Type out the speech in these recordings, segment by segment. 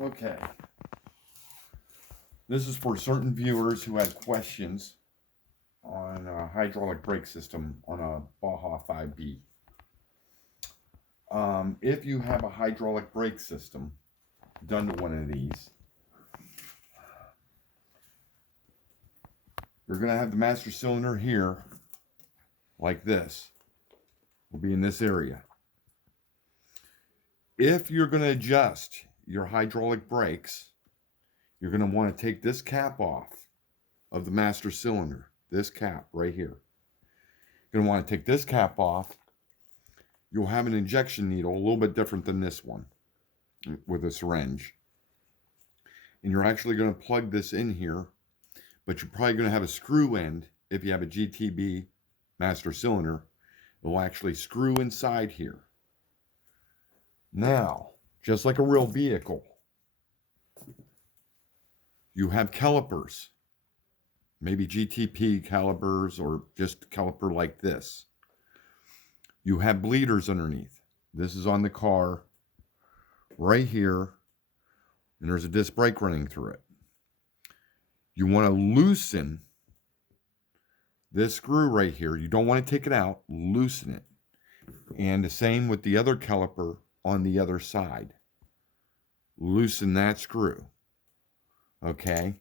Okay. This is for certain viewers who had questions on a hydraulic brake system on a Baja 5B. If you have a hydraulic brake system done to one of these, you're going to have the master cylinder here, like this. Will be in this area. If you're going to adjust your hydraulic brakes, you're going to want to take this cap off of the master cylinder. This cap right here. You're going to want to take this cap off. You'll have an injection needle, a little bit different than this one, with a syringe. And you're actually going to plug this in here, but you're probably going to have a screw end. If you have a GTB master cylinder, it will actually screw inside here. Now, just like a real vehicle, you have calipers, maybe GTP calipers or just caliper like this. You have bleeders underneath. This is on the car right here, and there's a disc brake running through it. You want to loosen this screw right here. You don't want to take it out, loosen it. And the same with the other caliper on the other side. Loosen that screw. Okay.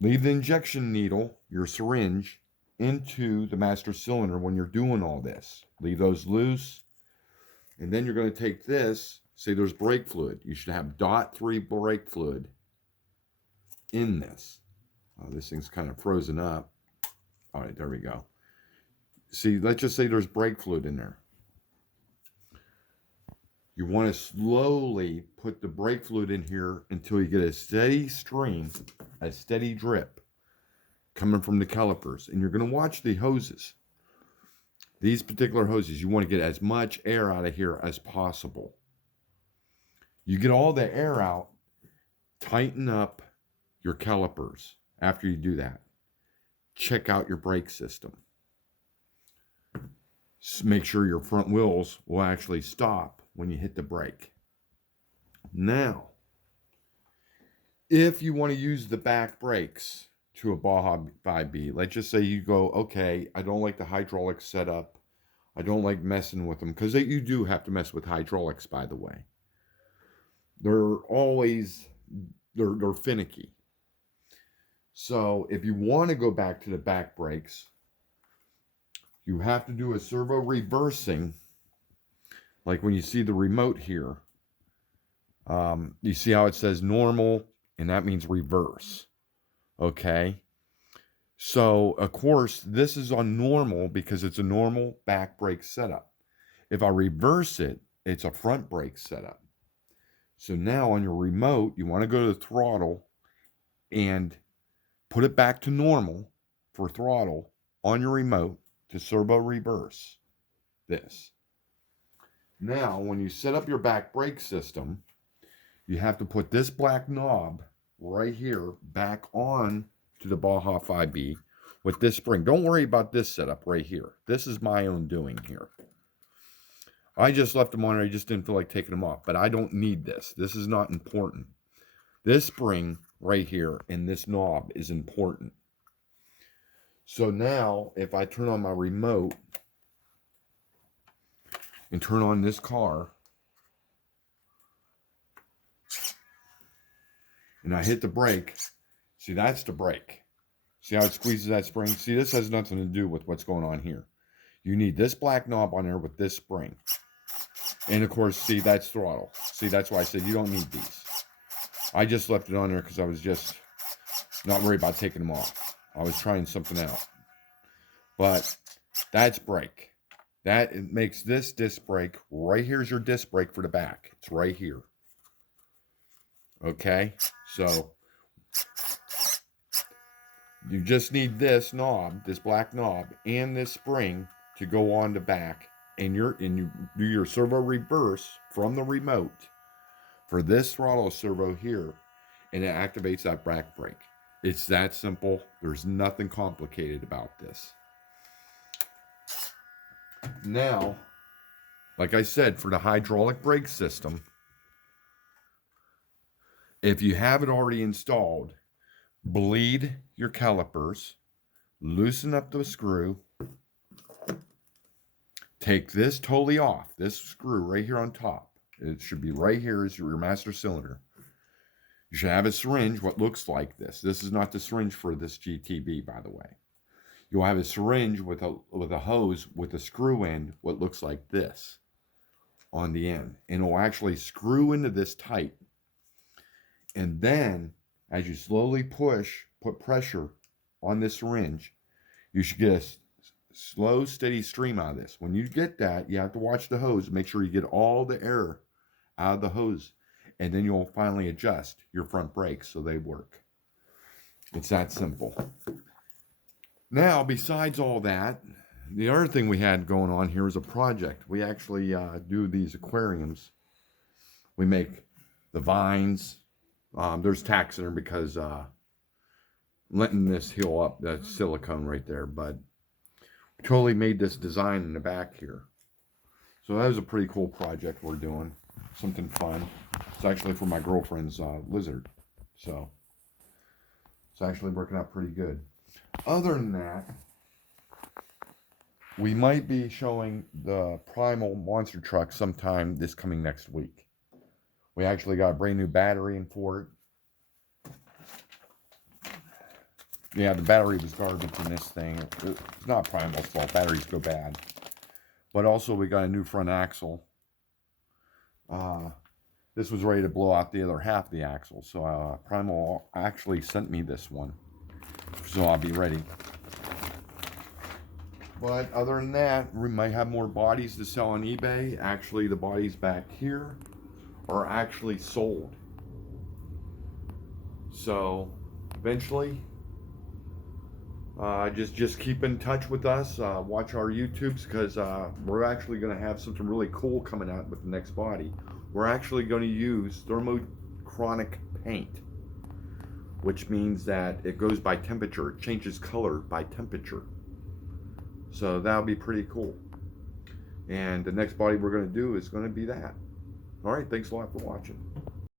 Leave the injection needle, your syringe, into the master cylinder when you're doing all this. Leave those loose. And then you're going to take this, say there's brake fluid. You should have .3 brake fluid in this. Oh, this thing's kind of frozen up. All right, there we go. See, let's just say there's brake fluid in there. You want to slowly put the brake fluid in here until you get a steady stream, a steady drip coming from the calipers. And you're going to watch the hoses. These particular hoses, you want to get as much air out of here as possible. You get all the air out, tighten up your calipers. After you do that, check out your brake system. Make sure your front wheels will actually stop when you hit the brake. Now, if you want to use the back brakes to a Baja 5B, let's just say you go, okay, I don't like the hydraulic setup. I don't like messing with them, because you do have to mess with hydraulics, by the way. They're always, they're finicky. So if you want to go back to the back brakes, you have to do a servo reversing. Like when you see the remote here, you see how it says normal, and that means reverse. Okay. So, of course, this is on normal because it's a normal back brake setup. If I reverse it, it's a front brake setup. So now on your remote, you want to go to the throttle and put it back to normal for throttle on your remote to servo reverse this. Now, when you set up your back brake system, you have to put this black knob right here back on to the Baja 5B with this spring. Don't worry about this setup right here. This is my own doing here. I just left them on there. I just didn't feel like taking them off, but I don't need this. This is not important. This spring right here and this knob is important. So now, if I turn on my remote and turn on this car, and I hit the brake, see, that's the brake. See how it squeezes that spring? See, this has nothing to do with what's going on here. You need this black knob on there with this spring. And of course, see, that's throttle. See, that's why I said you don't need these. I just left it on there because I was just not worried about taking them off. I was trying something out. But that's brake. That it makes this disc brake. Right here's your disc brake for the back. It's right here. Okay? So you just need this knob, this black knob, and this spring to go on the back. And you do your servo reverse from the remote for this throttle servo here, and it activates that back brake. It's that simple. There's nothing complicated about this. Now, like I said, for the hydraulic brake system, If you have it already installed, bleed your calipers, loosen up the screw, take this totally off, this screw right here on top. It should be right here is your master cylinder. You should have a syringe, what looks like this. This is not the syringe for this GTB, by the way. You'll have a syringe with a hose with a screw end, what looks like this on the end. And it'll actually screw into this tight. And then, as you slowly put pressure on this syringe, you should get a slow, steady stream out of this. When you get that, you have to watch the hose, make sure you get all the air out of the hose, and then you'll finally adjust your front brakes so they work. It's that simple. Now, besides all that, the other thing we had going on here is a project. We actually do these aquariums. We make the vines. There's tacks in there because letting this heal up, that silicone right there, but we totally made this design in the back here. So that was a pretty cool project we're doing. Something fun. It's actually for my girlfriend's lizard. So it's actually working out pretty good. Other than that, we might be showing the Primal monster truck sometime this coming next week. We actually got a brand new battery in for it. Yeah, the battery was garbage in this thing. It's not Primal's fault. Batteries go bad. But also we got a new front axle. This was ready to blow out the other half of the axle. So Primal actually sent me this one. So I'll be ready. But other than that, we might have more bodies to sell on eBay. Actually, the bodies back here are actually sold. So eventually, just keep in touch with us. Watch our YouTubes because we're actually going to have something really cool coming out with the next body. We're actually going to use thermochromic paint, which means that it goes by temperature. It changes color by temperature. So that'll be pretty cool. And the next body we're going to do is going to be that. All right, thanks a lot for watching.